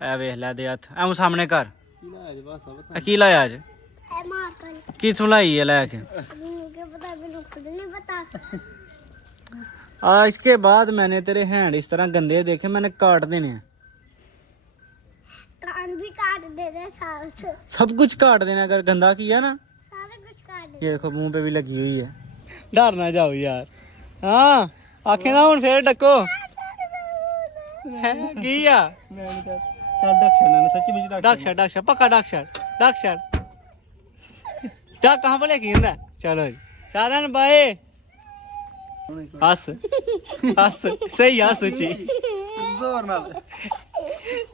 ਐ ਵੇਖ ਲੈ ਦੇ ਹੱਥ ਐਉਂ ਸਾਹਮਣੇ ਕਰ ਕੀ ਲਾਇਆ ਅੱਜ ਕੀ ਸੁਲਾਈ है ਲੈ के इसके बाद मैंने तेरे हैंड इस तरह गंदे देखे मैंने काट देने हैं कान भी काट देना सारा सब कुछ काट देना अगर गंदा किया ना सारा कुछ काट ये देखो मुंह पे भी लगी हुई है डर ना जाओ यार हाँ आखे ना हुन फिर डको की आ चल डक सच्ची मुझे डक पक्का डक कहाँ पर लेके आंदा चलो जी चारण बाय हस हस सही हस उची जोर नाल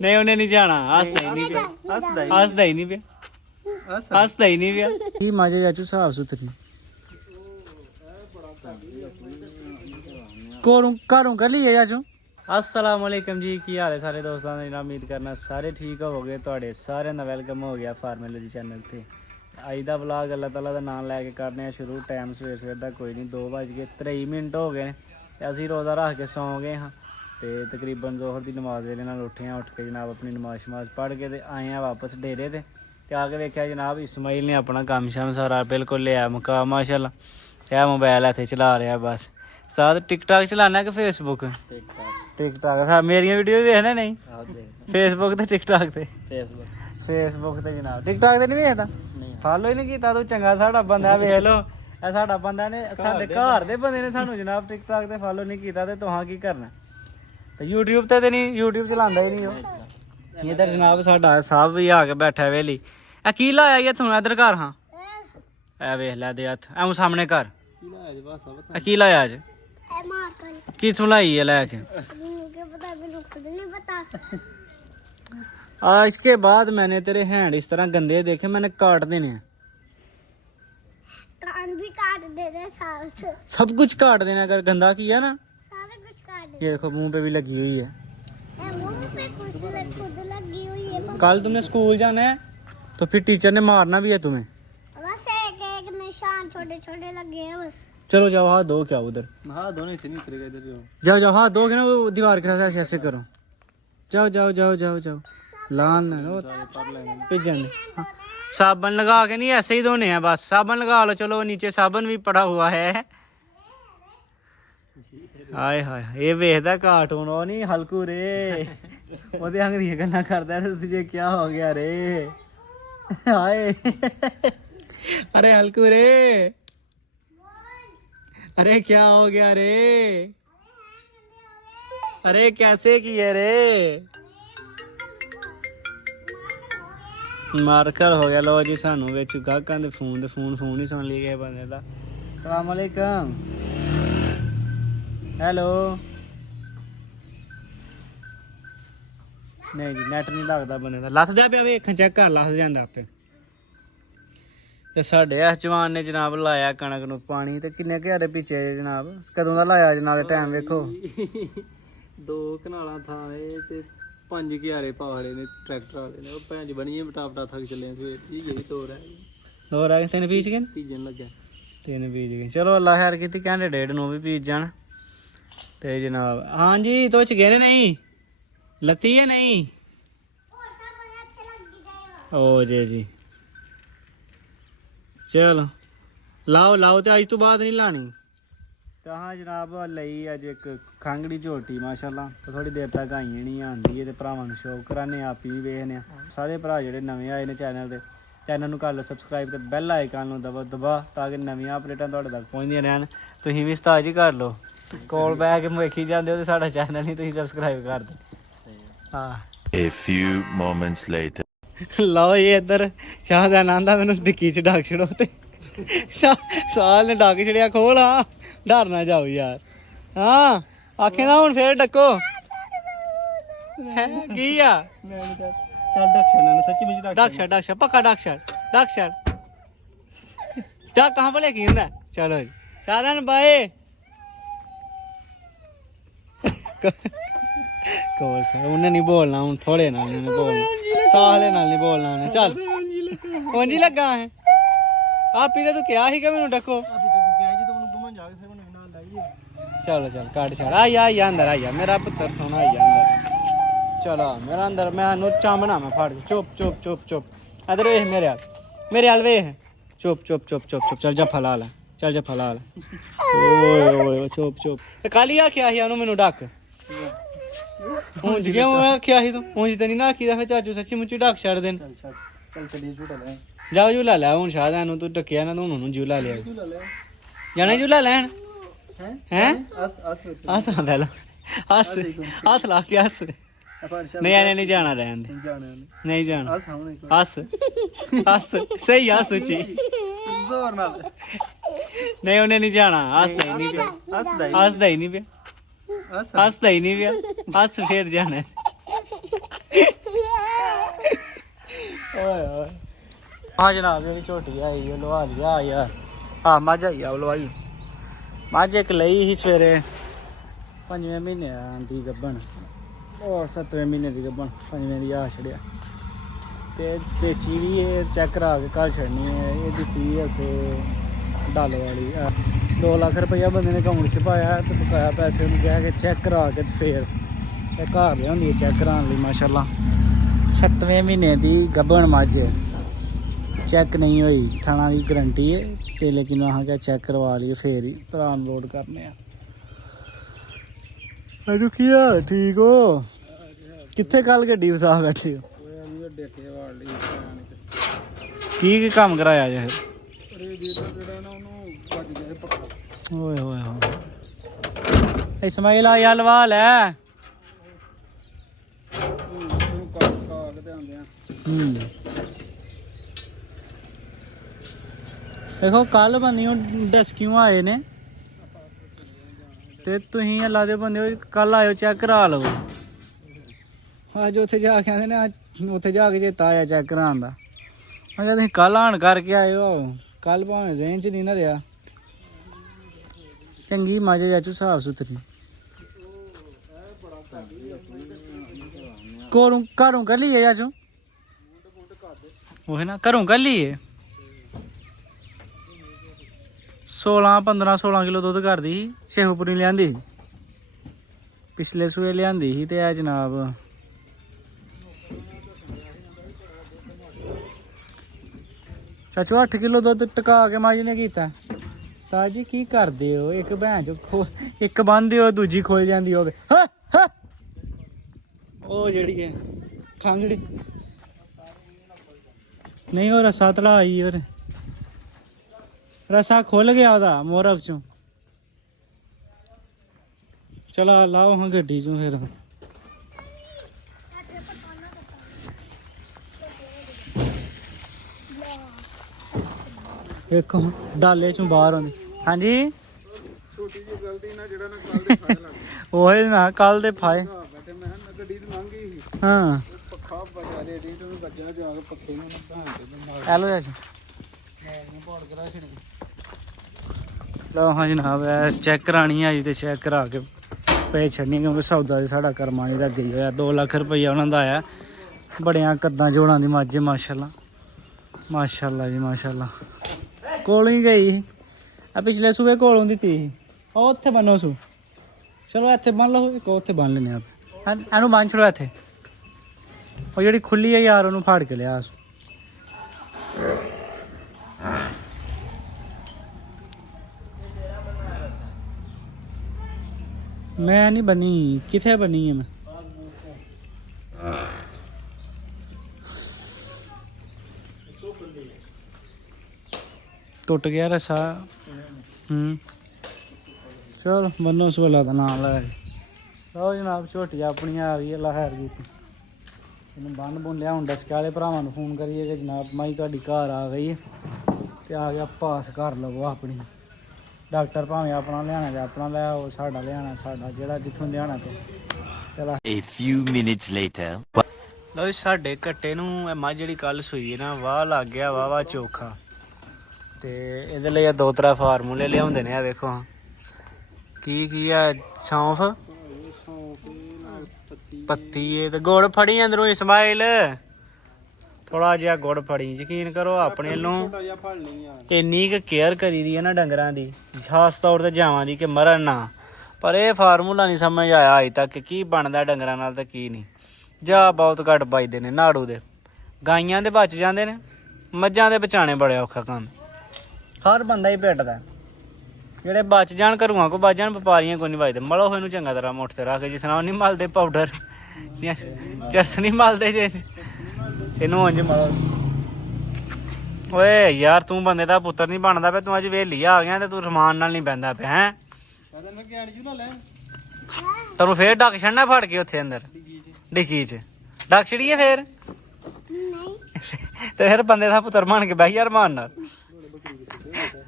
नहीं उन्हें नहीं जाना हसदा ही नहीं पिया हसदा ही नहीं पिया की मजे चाचू साफ सुथरी घरों कर लिए चाचू अस्सलाम वालेकुम जी की हाल है सारे दोस्तों ने उम्मीद करना सारे ठीक होवोगे ਤੁਹਾਡੇ ਸਾਰਿਆਂ ਦਾ ਵੈਲਕਮ ਹੋ ਗਿਆ ਫਾਰਮੈਲੋਜੀ ਚੈਨਲ ਤੇ ਅੱਜ ਦਾ ਵਲੌਗ ਅੱਲਾਹ ਤਾਲਾ ਦਾ ਨਾਮ ਲੈ ਕੇ ਕਰਨੇ ਆ ਸ਼ੁਰੂ ਟਾਈਮ ਸਵੇਰ ਦਾ ਕੋਈ ਨਹੀਂ 2:23 ਹੋ ਗਏ ਨੇ ਤੇ ਅਸੀਂ ਰੋਜ਼ਾ ਰੱਖ ਕੇ ਸੌਂ ਗਏ ਹਾਂ ਤੇ ਤਕਰੀਬਨ ਜ਼ੋਹਰ ਦੀ ਨਮਾਜ਼ ਵੇਲੇ ਨਾਲ ਉੱਠੇ ਆ ਉੱਠ ਕੇ ਜਨਾਬ ਆਪਣੀ ਨਮਾਜ਼ ਪੜ੍ਹ ਕੇ ਤੇ ਆਏ ਆ ਵਾਪਸ ਡੇਰੇ ਤੇ ਆ ਕੇ ਵੇਖਿਆ ਜਨਾਬ ਇਸਮਾਈਲ ਨੇ ਆਪਣਾ ਕੰਮ ਸ਼ਾਮ ਸਾਰਾ ਬਿਲਕੁਲ ਲਿਆ ਮੁਕਾ ਮਾਸ਼ਾਅੱਲਾ ਇਹ ਮੋਬਾਈਲ ਇੱਥੇ ਚਲਾ ਰਿਹਾ ਬਸ ਉਸਤਾਦ ਟਿਕਟੌਕ ਚਲਾਣਾ ਕਿ ਫੇਸਬੁੱਕ ਟਿਕਟੌਕ ਹਾਂ ਮੇਰੀਆਂ ਵੀਡੀਓ ਵੇਖਣਾ ਨਹੀਂ ਫੇਸਬੁੱਕ ਤੇ ਟਿਕਟੌਕ ਤੇ ਫੇਸਬੁੱਕ ਤੇ ਜਨਾਬ ਟਿਕਟੌਕ ਤੇ ਨਹੀਂ ਵੇਖਦਾ ਫਾਲੋ ਹੀ ਨਹੀਂ ਕੀਤਾ ਤੂੰ ਚੰਗਾ ਸਾਡਾ ਬੰਦਾ ਵੇਖ ਲੋ ਇਹ ਸਾਡਾ ਬੰਦਾ ਨੇ ਸਾਡੇ ਘਰ ਦੇ ਬੰਦੇ ਨੇ ਸਾਨੂੰ ਜਨਾਬ ਟਿਕਟੌਕ ਤੇ ਫਾਲੋ ਨਹੀਂ ਕੀਤਾ ਤੇ ਤੁਹਾਂ ਕੀ ਕਰਨਾ ਤੇ YouTube ਤੇ ਨਹੀਂ YouTube ਚਲਾਉਂਦਾ ਹੀ ਨਹੀਂ ਉਹ ਇਧਰ ਜਨਾਬ ਸਾਡਾ ਸਾਹਿਬ ਵੀ ਆ ਕੇ ਬੈਠਾ ਵੇਲੀ ਇਹ ਕੀ ਲਾਇਆ ਇਹ ਤੂੰ ਇਧਰ ਘਰ ਹਾਂ ਐ ਵੇਖ ਲੈ ਦੇ ਹੱਥ ਐਉਂ ਸਾਹਮਣੇ ਕਰ ਕੀ ਲਾਇਆ ਅੱਜ ਕੀ ਸੁਲਾਈ है लेके इसके बाद मैंने तेरे हैंड इस तरह गंदे देखे मैंने काट देने हैं कान भी काट देना सारा सब कुछ काट देना अगर गंदा किया ना सारा कुछ काट ये देखो मुंह पे भी लगी हुई है मुंह पे खुद लगी हुई है कल तुमने स्कूल जाना है तो फिर टीचर ने मारना भी है तुम्हें बस एक निशान छोटे छोटे लगे हैं बस चलो जाओ हाथ धो क्या उधर हां दोनों से नहीं उतरेगा इधर जाओ हाथ धो के ना वो दीवार के साथ ऐसे करो जाओ लान पिजन साबन लगा के नहीं ऐसे ही धोने हैं बस साबन लगा लो चलो नीचे साबन भी पड़ा हुआ है हाय हाय ये वेखदा कार्टून वो नहीं हल्कू रे ओदे अंग दी गल्लां करदा ते तुझे क्या हो गया रे हाय अरे हल्कू रे अरे क्या हो गया रे अरे कैसे किए रे मार्कर हो गया लो जी सानू विच गाहकां दे फोन ही सुन ली गए बंदे दा अस्सलाम वालेकुम हेलो नहीं जी नेट नहीं लगदा बंदे दा लथ दे पिया वेखण चेक कर लथ जांदा आपे ਤੇ ਸਾਡੇ ਇਸ ਜਵਾਨ ਨੇ ਜਨਾਬ ਲਾਇਆ ਕਣਕ ਨੂੰ ਪਾਣੀ ਤੇ ਕਿੰਨੇ ਘਿਆਰੇ ਪਿੱਛੇ ਜਨਾਬ ਕਦੋਂ ਦਾ ਲਾਇਆ ਜਨਾਬ ਟਾਈਮ ਵੇਖੋ 2 ਕਨਾਲਾਂ ਥਾਂ ਤੇ 5 ਘਿਆਰੇ ਪਾੜੇ ਨੇ ਟਰੈਕਟਰ ਵਾਲੇ ਨੇ ਉਹ ਭੈਣ ਬਣੀਏ ਬਟਾਪਟਾ ਥੱਕ ਚੱਲੇ ਸਵੇਰ ਜੀ ਗਈ ਤੋਰ ਹੈ ਹੋਰ ਆ ਤਿੰਨ ਬੀਜ ਗਏ ਪੀਜਣ ਲੱਗਾ ਤਿੰਨ ਬੀਜ ਗਏ ਚਲੋ ਅੱਲਾ ਖੈਰ ਕੀਤੀ ਕਹਿੰਦੇ ਡੇਢ ਨੂੰ ਵੀ ਬੀਜ ਜਾਣ ਤੇ ਜਨਾਬ ਹਾਂਜੀ ਤੋਚ ਗਏ ਨੇ ਨਹੀਂ ਲੱਤੀ ਹੈ ਨਹੀਂ ਓ ਜੀ चलो लाओ तो अज तो बाद नहीं लानी तो हाँ जनाब लई अज एक खांगड़ी झोटी माशाल्लाह तो थोड़ी देर तक आई नहीं आती है तो भरावां नूं शौक कराने आप ही वेखने सारे भरा जेह्ड़े नवे आए ने चैनल नूं कर लो सबसक्राइब ते बैल आइकन नूं दबा ताकि नवीं अपडेटां तुहाडे तक पहुंचदियां रहन तुसीं भी उस्ताद जी कर लो कोल बैठ के वेखी जांदे हो ते साडा चैनल नहीं तुसीं सबसक्राइब कर दो हाँ A few moments later लो ये इधर शाहजहान आंदा मैनू डिक्की च डाक छड़ो ते साल ने डाक छड़िया खोल हाँ डर ना जाओ यार हाँ आखे ना हुन फिर डको की आ चल डक सच्ची मुझे डक पक्का डक कहाँ पर लेके आंदा चलो जी चारण बाय कोल सा उन्हें नहीं बोलना हूं थोड़े नाल नहीं बोलना साले नाल नहीं बोलना उन्हें चल पंजी लगा है आप ही तो क्या ही कि मैनू डको चलो चल काट छड़ आ अंदर आ मेरा पुत्र सोना आ अंदर ਚਲਾ ਮੇਰਾ ਅੰਦਰ ਮੈਨੂੰ ਚਾਮਣਾ ਮੈਂ ਫੜ ਚੁੱਪ ਚੁੱਪ ਚੁੱਪ ਚੁੱਪ ਇਧਰ ਵੇਖ ਮੇਰੇ ਹਾਲ ਵੇਖ ਚੁੱਪ ਚੁੱਪ ਚੁੱਪ ਚੁੱਪ ਚੁੱਪ ਚੱਲ ਜਾ ਫਲਾ ਲੈ ਚੱਲ ਜਾ ਫਲਾ ਲੈ ਓਏ ਓਏ ਚੁੱਪ ਚੁੱਪ ਤੇ ਕੱਲ ਹੀ ਆਖਿਆ ਸੀ ਉਹਨੂੰ ਮੈਨੂੰ ਡੱਕ ਉਂਝ ਕਿਉਂ ਆਖਿਆ ਸੀ ਤੂੰ ਉਂਝ ਤੇ ਨਹੀਂ ਨਾ ਆਖੀਦਾ ਫਿਰ ਚਾਚੂ ਸੱਚੀ ਮੁੱਚੀ ਡੱਕ ਛੱਡ ਦੇਣ ਚੱਲ ਚੱਲੀਏ ਝੂਟਾ ਲੈ ਜਾਓ ਝੂਲਾ ਲੈ ਹੁਣ ਸ਼ਾਹ ਨੂੰ ਤੂੰ ਟੱਕਿਆ ਨਾ ਤੂੰ ਉਹਨੂੰ ਝੂਲਾ ਲਿਆ ਜਾਣਾ ਝੂਲਾ ਲੈਣ ਹੈ ਹੱਸ ਲੈ ਲੋ ਹੱਸ ਲਾ ਕੇ ਹੱਸ ਨਹੀਂ ਜਾਣਾ ਰਹਿਣ ਦੇ ਨਹੀਂ ਜਾਣਾ ਹੱਸ ਹੱਸ ਸਹੀ ਹੱਸ ਉੱਚੀ ਜ਼ੋਰ ਨਾਲ ਨਹੀਂ ਉਹਨੇ ਨਹੀਂ ਜਾਣਾ ਹੱਸਦਾ ਹੀ ਨਹੀਂ ਪਿਆ ਹੱਸਦਾ ਹੀ ਨਹੀਂ ਪਿਆ ਹੱਸਦਾ ਹੀ ਨਹੀਂ ਪਿਆ ਹੱਸ ਫੇਰ ਜਾਣਾ ਓਏ ਓਏ ਹਾਂ ਜਨਾਬ ਜਿਹੜੀ ਝੋਟੀ ਆਈ ਉਹ ਲਵਾ ਲਿਆ ਯਾਰ ਆ ਮੱਝ ਆਈ ਆ ਉਹ ਲਵਾਈ ਮੱਝ ਇੱਕ ਲਈ ਸੀ ਸਵੇਰੇ 5ਵੇਂ ਮਹੀਨੇ ਦੀ ਗੱਭਣ ਔਰ 7ਵੇਂ ਮਹੀਨੇ ਦੀ ਗੱਭਣ 5ਵੇਂ ਦੀ ਆ ਛੜਿਆ ਤੇ ਵੇਚੀ ਵੀ ਇਹ ਚੈੱਕ ਕਰਾ ਕੇ ਘਰ ਛੱਡਣੀ ਹੈ ਇਹ ਦਿੱਤੀ ਹੈ ਉੱਥੇ ਡੱਲ ਵਾਲੀ 2 ਲੱਖ ਰੁਪਈਆ ਬੰਦੇ ਨੇ ਅਕਾਊਂਟ 'ਚ ਪਾਇਆ ਤੇ ਬਕਾਇਆ ਪੈਸੇ ਉਹਨੂੰ ਕਿਹਾ ਕਿ ਚੈੱਕ ਕਰਾ ਕੇ ਫੇਰ ਇਹ ਘਰ ਲਿਆਉਂਦੀ ਹੈ ਚੈੱਕ ਕਰਾਉਣ ਲਈ ਮਾਸ਼ਾਅੱਲਾ 7ਵੇਂ ਮਹੀਨੇ ਦੀ ਗੱਭਣ ਮੱਝ ਚੈੱਕ ਨਹੀਂ ਹੋਈ ਥਾਣਾ ਦੀ ਗਰੰਟੀ ਹੈ ਤੇ ਲੇਕਿਨ ਆਹ ਕਿਹਾ ਚੈੱਕ ਕਰਵਾ ਲਈਏ ਫੇਰ ਹੀ ਭਰਾ ਅਨਲੋਡ ਕਰਨੇ ਆ ਅਜੂ ਕੀ ਹਾਲ ਠੀਕ ਹੋ ਕਿੱਥੇ ਕੱਲ ਗੱਡੀ ਵਸਾ ਬੈਠੇ ਹੋ ਕੀ ਕੰਮ ਕਰਾਇਆ ਜੇ ਓਏ ਹੋਏ ਹੋਏ ਇਸਮਾਈਲ ਆ ਯਾਰ ਲਵਾ ਲੈ ਦੇਖੋ ਕੱਲ ਬੰਦੇ ਡੈਸਕਿਊ ਆਏ ਨੇ ਤੇ ਤੁਸੀਂ ਅੱਲਾ ਦੇ ਬੰਦੇ ਹੋ ਕੱਲ ਆਇਓ ਚੈੱਕ ਕਰਾ ਲਓ ਅੱਜ ਉੱਥੇ ਜਾ ਕੇ ਆਂਦੇ ਨੇ ਉੱਥੇ ਜਾ ਕੇ ਚੇਤਾ ਆਇਆ ਚੈੱਕ ਕਰਾਉਣ ਦਾ ਮੈਂ ਤੁਸੀਂ ਕੱਲ ਆਣ ਕਰਕੇ ਆਇਓ ਕੱਲ ਭਾਵੇਂ ਜ਼ਹਿਨ 'ਚ ਨਹੀਂ ਨਾ ਰਿਹਾ ਚੰਗੀ ਮਾਜੇ ਚਾਚੂ ਸਾਫ ਸੁਥਰੀ ਘਰੋਂ ਕਰ ਲਈਏ ਚਾਚੂ ਉਹ ਨਾ ਘਰੋਂ ਕਰ ਲਈਏ 16 ਕਿਲੋ ਦੁੱਧ ਕਰਦੀ ਸੀ ਸ਼ੇਖੂਪੁਰੀ ਲਿਆਂਦੀ ਸੀ ਪਿਛਲੇ ਸੂਏ ਲਿਆਂਦੀ ਸੀ ਤੇ ਇਹ ਜਨਾਬ ਚਾਚੂ 8 ਕਿਲੋ ਦੁੱਧ ਟਕਾ ਕੇ ਮਾਜੀ ਨੇ ਕੀਤਾ ਉਸਤਾਦ ਜੀ ਕੀ ਕਰਦੇ ਹੋ ਇੱਕ ਭੈਣ ਚੋ ਇੱਕ ਬੰਨ੍ਹਦੇ ਹੋ ਦੂਜੀ ਖੁੱਲ ਜਾਂਦੀ ਹੋਵੇ ਉਹ ਜਿਹੜੀ ਹੈ ਖੰਗੜੀ ਨਹੀਂ ਉਹ ਰਸਾ ਤਲਾ ਆਈ ਔਰ ਰਸਾ ਖੁੱਲ ਗਿਆ ਉਹਦਾ ਮੋਰਕ ਚੋਂ ਚਲਾ ਲਾਓ ਹਾਂ ਗੱਡੀ ਚੋਂ ਫਿਰ ਵੇਖੋ ਡਾਲੇ ਚੋਂ ਬਾਹਰ ਆਉਂਦੀ ਹਾਂਜੀ ਛੋਟੀ ਜਿਹੀ ਗਲਤੀ ਨਾਲ ਜਿਹੜਾ ਨਾ ਕੱਲ ਦੇ ਫਾਇਲ ਉਹ ਨਾ ਕੱਲ ਦੇ ਫਾਇ ਬੈਠੇ ਮੈਂ ਗੱਡੀ ਤੇ ਲੰਘ ਗਈ ਹਾਂ ਪੱਖਾ ਬਜਾ ਦੇ ਡੀ ਤੋਂ ਵੱਜਿਆ ਜਾ ਕੇ ਪੱਖੇ ਨੂੰ ਭੈਣ ਤੇ ਨਾਲ ਹੈਲੋ ਜੀ ਮੈਂ ਬੋੜ ਕਰਾ ਛੱਡ ਲਓ ਹਾਂ ਜਨਾਬ ਚੈੱਕ ਕਰਾਣੀ ਆ ਜੀ ਤੇ ਚੈੱਕ ਕਰਾ ਕੇ ਪਏ ਛੱਡਣੀ ਕਿਉਂਕਿ ਸੌਦਾ ਤੇ ਸਾਡਾ ਕਰਮਾਣੀ ਦਾ ਗਈ ਹੋਇਆ 2 ਲੱਖ ਰੁਪਈਆ ਉਹਨਾਂ ਦਾ ਆਇਆ ਬੜਿਆਂ ਕੱਦਾਂ ਜੋੜਾਂ ਦੀ ਮੱਝ ਮਾਸ਼ਾਅੱਲਾ ਮਾਸ਼ਾਅੱਲਾ ਜੀ ਮਾਸ਼ਾਅੱਲਾ ਕੋਲੋਂ ਹੀ ਗਈ ਆ ਪਿਛਲੇ ਸੂਬੇ ਕੋਲੋਂ ਦਿੱਤੀ ਸੀ ਉਹ ਉੱਥੇ ਬੰਨੋ ਸੂ ਚਲੋ ਇੱਥੇ ਬੰਨ ਲਓ ਇੱਕ ਉੱਥੇ ਬੰਨ ਲੈਨੇ ਆਪ ਇਹਨੂੰ ਬੰਨ ਛੜੋ ਇੱਥੇ ਉਹ ਜਿਹੜੀ ਖੁੱਲੀ ਹੈ ਯਾਰ ਉਹਨੂੰ ਫਾੜ ਕੇ ਲਿਆ ਮੈਂ ਨਹੀਂ ਬਣੀ ਕਿੱਥੇ ਬਣੀ ਹੈ ਮੈਂ ਟੁੱਟ ਗਿਆ ਰਸਾ ਚਲ ਮੰਨੋ ਸਵਾਲਾ ਦਾ ਨਾਮ ਲੈ ਲਓ ਜਨਾਬ ਝੋਟੀ ਆਪਣੀ ਆ ਗਈ ਲਹਿਰ ਜੀ ਇਹਨੂੰ ਬੰਨ ਬੁੰਨ ਲਿਆ ਹੁਣ ਡਸਕੇ ਵਾਲੇ ਭਰਾਵਾਂ ਨੂੰ ਫੋਨ ਕਰੀਏ ਕਿ ਜਨਾਬ ਮਾਈ ਤੁਹਾਡੀ ਘਰ ਆ ਗਈ ਹੈ ਤੇ ਆ ਗਿਆ ਪਾਸ ਕਰ ਲਵੋ ਆਪਣੀ ਡਾਕਟਰ ਭਾਵੇਂ ਆਪਣਾ ਲਿਆਣਾ ਤੇ ਆਪਣਾ ਲੈ ਆਓ ਸਾਡਾ ਲਿਆਣਾ ਸਾਡਾ ਜਿਹੜਾ ਜਿੱਥੋਂ ਲਿਆਣਾ ਤੇ ਚਲਾ A few minutes later. ਲਓ ਸਾਡੇ ਕੱਟੇ ਨੂੰ ਇਹ ਮੱਝ ਜਿਹੜੀ ਕੱਲ ਸੂਈ ਹੈ ਨਾ ਵਾਹ ਲੱਗ ਗਿਆ ਵਾਹ ਚੋਖਾ ਤੇ ਇਹਦੇ ਲਈ 2-3 ਫਾਰਮੂਲੇ ਲਿਆਉਂਦੇ ਨੇ ਆ ਵੇਖੋ ਕੀ ਆ ਸੌਂਫ ਪੱਤੀ ਇਹ ਤੇ ਗੁੜ ਫੜੀ ਅੰਦਰੋਂ ਇਸਮਾਈਲ ਥੋੜਾ ਜਿਹਾ ਗੁੜ ਫੜੀ ਯਕੀਨ ਕਰੋ ਆਪਣੇ ਨੂੰ ਇੰਨੀ ਕੁ ਕੇਅਰ ਕਰੀ ਦੀ ਹੈ ਨਾ ਡੰਗਰਾਂ ਦੀ ਖਾਸ ਤੌਰ ਤੇ ਜਾਵਾਂ ਦੀ ਕਿ ਮਰਨ ਨਾ ਪਰ ਇਹ ਫਾਰਮੂਲਾ ਨਹੀਂ ਸਮਝ ਆਇਆ ਅਜੇ ਤੱਕ ਕੀ ਬਣਦਾ ਡੰਗਰਾਂ ਨਾਲ ਤੇ ਕੀ ਨਹੀਂ ਜਾ ਬਹੁਤ ਘੱਟ ਪਾਈਦੇ ਨੇ ਨਾੜੂ ਦੇ। ਗਾਈਆਂ ਦੇ ਬਚ ਜਾਂਦੇ ਨੇ, ਮੱਝਾਂ ਦੇ ਬਚਾਣੇ ਬੜੇ ਔਖਾ ਕੰਮ। ਹਰ ਬੰਦਾ ਹੀ ਪਿੱਟਦਾ, ਜਿਹੜੇ ਬਚ ਜਾਣ ਘਰੂਆਂ ਕੋ ਬਚ ਜਾਣ, ਵਪਾਰੀਆਂ ਕੋ ਨਹੀਂ ਵੱਜਦੇ। ਮਲੋ ਹੋਏ ਨੂੰ ਚੰਗਾ ਤਰ੍ਹਾਂ ਮੁੱਠ ਤੇ ਰੱਖ ਕੇ, ਜਿਸ ਤਰ੍ਹਾਂ ਉਹ ਨਹੀਂ ਮਲਦੇ ਪਾਊਡਰ, ਚਰਸ ਨਹੀਂ ਮਲਦੇ ਜੇ ਇਹਨੂੰ ਉਂਝ ਮਲੋ। ਓਏ ਯਾਰ ਤੂੰ ਬੰਦੇ ਦਾ ਪੁੱਤਰ ਨਹੀਂ ਬਣਦਾ ਪਿਆ, ਤੂੰ ਅੱਜ ਵੇਲੀ ਆ ਗਿਆ ਤੇ ਤੂੰ ਰਮਾਨ ਨਾਲ ਨਹੀਂ ਬਹਿੰਦਾ ਪਿਆ ਹੈ। ਤੈਨੂੰ ਫੇਰ ਡੱਕ ਛੱਡਣਾ ਫੜ ਕੇ ਉੱਥੇ ਅੰਦਰ ਡਿੱਗੀ 'ਚ ਡੱਕ ਛੜੀਏ ਫੇਰ ਨਹੀਂ ਤੇ ਫਿਰ ਬੰਦੇ ਦਾ ਪੁੱਤਰ ਬਣ ਕੇ ਬਹਿ ਯਾਰ ਰਮਾਨ ਨਾਲ।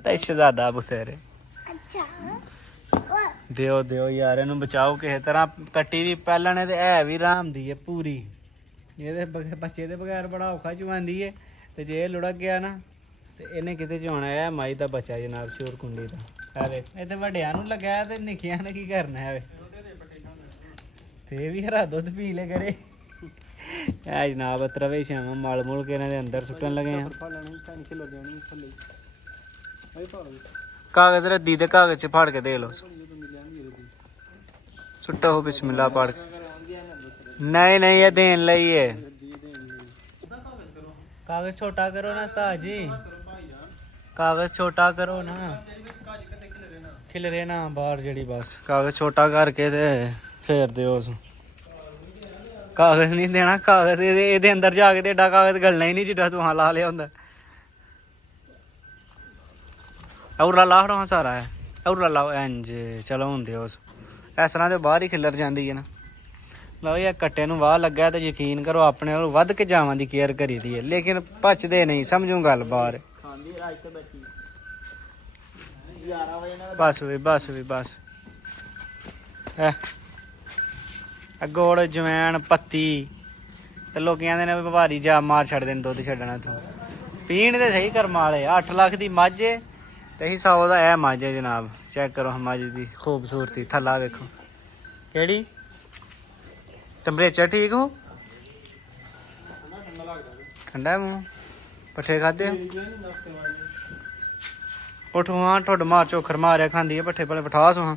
ਤੇ ਸ਼ਹਜ਼ਾਦਾ ਬੁਥੇਰੇ ਅੱਛਾ ਦਿਓ ਯਾਰ ਇਹਨੂੰ ਬਚਾਓ ਕਿਸੇ ਤਰ੍ਹਾਂ। ਕੱਟੀ ਵੀ ਪਹਿਲਾਂ ਨੇ ਤੇ ਹੈ ਵੀ ਆਰਾਮ ਦੀ ਹੈ ਪੂਰੀ, ਇਹਦੇ ਬੱਚੇ ਦੇ ਬਗੈਰ ਬੜਾ ਔਖਾ ਚੁਆਂਦੀ ਹੈ। ਤੇ ਜੇ ਇਹ ਲੁੜਕ ਗਿਆ ਨਾ ਤੇ ਇਹਨੇ ਕਿਤੇ ਚੋਣਾ ਹੈ। ਮਾਈ ਦਾ ਬੱਚਾ ਜਨਾਬ ਸ਼ੋਰ ਕੁੰਡੀ ਦਾ ਹੈ। ਇਹ ਤੇ ਵੱਡਿਆਂ ਨੂੰ ਲੱਗਾ ਤੇ ਨਿੱਕੀਆਂ ਨੇ ਕੀ ਕਰਨਾ ਹੈ। ਤੇ ਇਹ ਵੀ ਹਰਾ ਦੁੱਧ ਪੀ ਲੈ ਕਰੇ। ਇਹ ਜਨਾਬ ਤਰਵੇ ਸ਼ਾਮ ਮਲ ਮੁਲ ਕੇ ਇਹਨਾਂ ਦੇ ਅੰਦਰ ਸੁੱਟਣ ਲੱਗੇ ਆ। ਕਾਗਜ਼ ਰੱਦੀ ਦੇ ਕਾਗਜ਼ 'ਚ ਫੜ ਕੇ ਦੇ ਲਓ, ਸੁੱਟੋ ਹੋ ਬਿਸਮਿਲ੍ਲਾ ਪੜ ਕੇ। ਨਹੀਂ ਇਹ ਦੇਣ ਲਈ ਹੈ। ਕਾਗਜ਼ ਛੋਟਾ ਕਰੋ ਨਾ ਉਸਤਾਦ ਜੀ, ਕਾਗਜ਼ ਛੋਟਾ ਕਰੋ ਨਾ, ਖਿਲਰੇ ਨਾ ਬਾਹਰ ਜਿਹੜੀ। ਬਸ ਕਾਗਜ਼ ਛੋਟਾ ਕਰਕੇ ਤੇ ਫੇਰ ਦਿਓ ਉਸ। ਕਾਗਜ਼ ਨਹੀਂ ਦੇਣਾ, ਕਾਗਜ਼ ਇਹਦੇ ਅੰਦਰ ਜਾ ਕੇ ਤੇ ਏਡਾ ਕਾਗਜ਼ ਗਲਣਾ ਹੀ ਨਹੀਂ ਜਿੱਡਾ ਤੂੰ ਲਾ ਲਿਆ ਹੁੰਦਾ। ਔਰ ਲਾ ਹੜੋ ਸਾਰਾ ਹੈ ਔਰ ਲਾਓ ਇੰਜ। ਚਲੋ ਹੁੰਦੇ ਉਸ ਇਸ ਤਰ੍ਹਾਂ ਤੇ ਬਾਹਰ ਹੀ ਖਿਲਰ ਜਾਂਦੀ ਹੈ ਨਾ। ਲਓ ਯਾਰ ਕੱਟੇ ਨੂੰ ਵਾਹ ਲੱਗਾ ਤੇ ਯਕੀਨ ਕਰੋ ਆਪਣੇ ਨਾਲੋਂ ਵੱਧ ਕੇ ਜਾਵਾਂ ਦੀ ਕੇਅਰ ਕਰੀ ਦੀ ਹੈ, ਲੇਕਿਨ ਭੱਜਦੇ ਨਹੀਂ। ਸਮਝੂ ਗੱਲ ਬਾਹਰ। ਬਸ ਗੋੜ ਜਵੈਣ ਪੱਤੀ ਤੇ ਲੋਕ ਕਹਿੰਦੇ ਨੇ ਵਪਾਰੀ ਜਾ ਮਾਰ ਛੱਡਦੇ ਨੇ ਦੁੱਧ ਛੱਡਣਾ ਤੂੰ। ਪੀਣ ਦੇ ਸਹੀ ਕਰਮ ਵਾਲੇ 8 ਲੱਖ ਦੀ ਮੱਝ ਤੇ 100 ਦਾ ਇਹ ਮੱਝ ਹੈ ਜਨਾਬ। ਚੈੱਕ ਕਰੋ ਮੱਝ ਦੀ ਖੂਬਸੂਰਤੀ, ਥੱਲਾ ਵੇਖੋ ਕਿਹੜੀ। ਟੈਂਪਰੇਚਰ ਠੀਕ ਹੋ? ਠੰਡਾ ਮੂੰਹ ਪੱਠੇ ਖਾਦੇ ਉਠੋ। ਹਾਂ ਠੁੱਡ ਮਾਰ ਚੋਖਰ ਮਾਰਿਆ ਖਾਂਦੀ ਹੈ ਪੱਠੇ ਪਹਿਲੇ ਬਿਠਾ ਸੋ। ਹਾਂ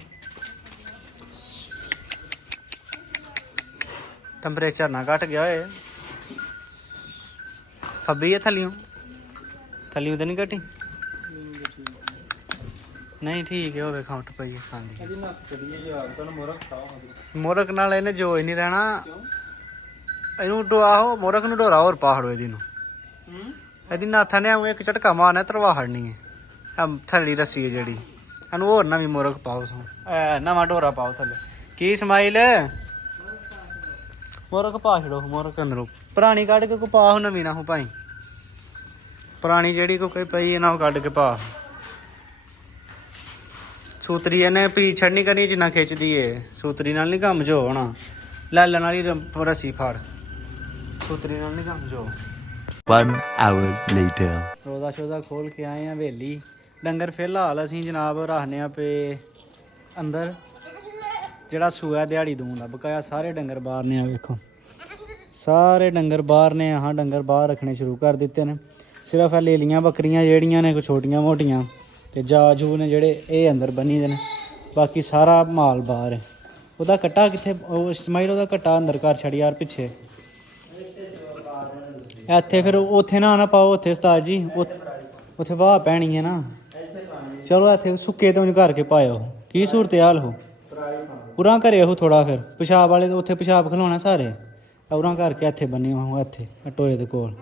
ਟੈਂਪਰੇਚਰ ਨਾ ਘਟ ਗਿਆ ਹੋਏ। ਖੱਬੀ ਹੈ ਥੱਲਿਓ ਤਾਂ ਨਹੀਂ ਘਟੀ? ਨਹੀਂ ਠੀਕ ਹੈ ਉਹ ਵੇਖਾ ਉੱਠ ਪਈ ਖਾਂਦੀ। ਮੁਰਖ ਨਾਲ ਇਹਨੇ ਜੋ ਹੀ ਨਹੀਂ ਰਹਿਣਾ। ਇਹਨੂੰ ਆਹੋ ਮੁਰਖ ਨੂੰ ਢੋਰਾ ਹੋਰ ਪਾਹੜੋ ਇਹਦੀ ਨੂੰ। ਇਹਦੀ ਨਾਥਾਂ ਨੇ ਇੱਕ ਝਟਕਾ ਮਾਰਨਾ ਤਰਵਾ ਹੜਨੀ ਹੈ। ਥੱਲੀ ਰੱਸੀ ਹੈ ਜਿਹੜੀ, ਇਹਨੂੰ ਹੋਰ ਨਵੀਂ ਮੁਰਖ ਪਾਓ ਸੋ, ਨਵਾਂ ਢੋਰਾ ਪਾਓ ਥੱਲੇ। ਕੀ ਸਮਾਈਲ ਮੁਰਖ ਪਾ ਛੜੋ। ਮੁਰਖ ਅੰਦਰੋਂ ਪੁਰਾਣੀ ਕੱਢ ਕੇ ਕੋਈ ਪਾ ਨਵੀਂ ਨਾ ਹੋ ਭਾਈ। ਪੁਰਾਣੀ ਜਿਹੜੀ ਕੋਈ ਪਈ ਨਾ ਉਹ ਕੱਢ ਕੇ ਪਾ। ਸੂਤਰੀ ਇਹਨੇ ਪੀ ਛੜਨੀ ਕਰਨੀ ਜਿੰਨਾ ਖਿੱਚਦੀ ਏ। ਸੂਤਰੀ ਨਾਲ ਨਹੀਂ ਕੰਮ ਜੋ ਹੋਣਾ, ਲੈ ਨਾਲ ਹੀ ਰੱਸੀ ਫੜ। ਸੂਤਰੀ ਨਾਲ ਨਹੀਂ ਕੰਮ ਜੋ। 1 hour later ਰੋਦਾ ਸ਼ੋਦਾ ਖੋਲ ਕੇ ਆਏ ਆ ਹਵੇਲੀ। ਡੰਗਰ ਫਿਲਹਾਲ ਅਸੀਂ ਜਨਾਬ ਰੱਖਨੇ ਆ ਪਏ ਅੰਦਰ। ਜਿਹੜਾ ਸੂਆ ਦਿਹਾੜੀ ਦੂਣ ਦਾ ਬਕਾਇਆ ਸਾਰੇ ਡੰਗਰ ਬਾਹਰ ਨੇ। ਆ ਵੇਖੋ ਸਾਰੇ ਡੰਗਰ ਬਾਹਰ ਨੇ। ਆਹ ਡੰਗਰ ਬਾਹਰ ਰੱਖਣੇ ਸ਼ੁਰੂ ਕਰ ਦਿੱਤੇ ਨੇ। ਸਿਰਫ ਇਹ ਲੇਲੀਆਂ ਬੱਕਰੀਆਂ ਜਿਹੜੀਆਂ ਨੇ ਕੋਈ ਛੋਟੀਆਂ ਮੋਟੀਆਂ ਤੇ ਜਾਜੂ ਨੇ ਜਿਹੜੇ ਇਹ ਅੰਦਰ ਬੰਨੀ ਦੇ ਨੇ। ਬਾਕੀ ਸਾਰਾ ਮਾਲ ਬਾਹਰ ਹੈ। ਉਹਦਾ ਕੱਟਾ ਕਿੱਥੇ? ਉਹ ਇਸਮਾਈਲ ਉਹਦਾ ਕੱਟਾ ਅੰਦਰ ਘਰ ਛੱਡ ਯਾਰ ਪਿੱਛੇ। ਇੱਥੇ ਫਿਰ ਉੱਥੇ ਨਾ ਪਾਓ। ਉੱਥੇ ਉਸਤਾਦ ਜੀ ਉੱਥੇ ਵਾਹ ਪੈਣੀ ਹੈ ਨਾ। ਚਲੋ ਇੱਥੇ ਸੁੱਕੇ ਤੋਂ ਕਰਕੇ ਪਾਇਓ। ਕੀ ਸੂਰਤ ਹਾਲ ਹੋ ਉਰਾਂ ਘਰੇ ਉਹ ਥੋੜਾ ਫਿਰ ਪਿਸ਼ਾਬ ਵਾਲੇ ਉੱਥੇ ਪਿਸ਼ਾਬ ਖਿਲਾਉਣਾ ਸਾਰੇ ਉਰਾਂ ਕਰਕੇ ਇੱਥੇ ਬੰਨੇ ਹੋ। ਇੱਥੇ ਟੋਏ ਦੇ ਕੋਲ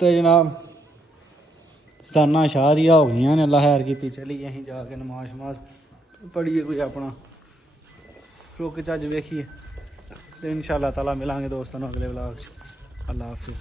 ਤੇ ਜਨਾਬ ਸਾਨਾ ਸ਼ਾਹ ਦੀਆਂ ਹੋ ਗਈਆਂ ਨੇ। ਅੱਲਾ ਖੈਰ ਕੀਤੀ। ਚਲੀਏ ਅਸੀਂ ਜਾ ਕੇ ਨਮਾਜ਼ ਸ਼ਮਾਜ਼ ਪੜ੍ਹੀਏ ਕੋਈ ਆਪਣਾ ਰੁਕ ਚੱਜ ਵੇਖੀਏ ਤੇ ਇਨਸ਼ਾ ਅੱਲਾਹ ਤਾਲਾ ਮਿਲਾਂਗੇ ਦੋਸਤਾਂ ਨੂੰ ਅਗਲੇ ਵਲੌਗ 'ਚ। ਅੱਲਾ ਹਾਫਿਜ਼।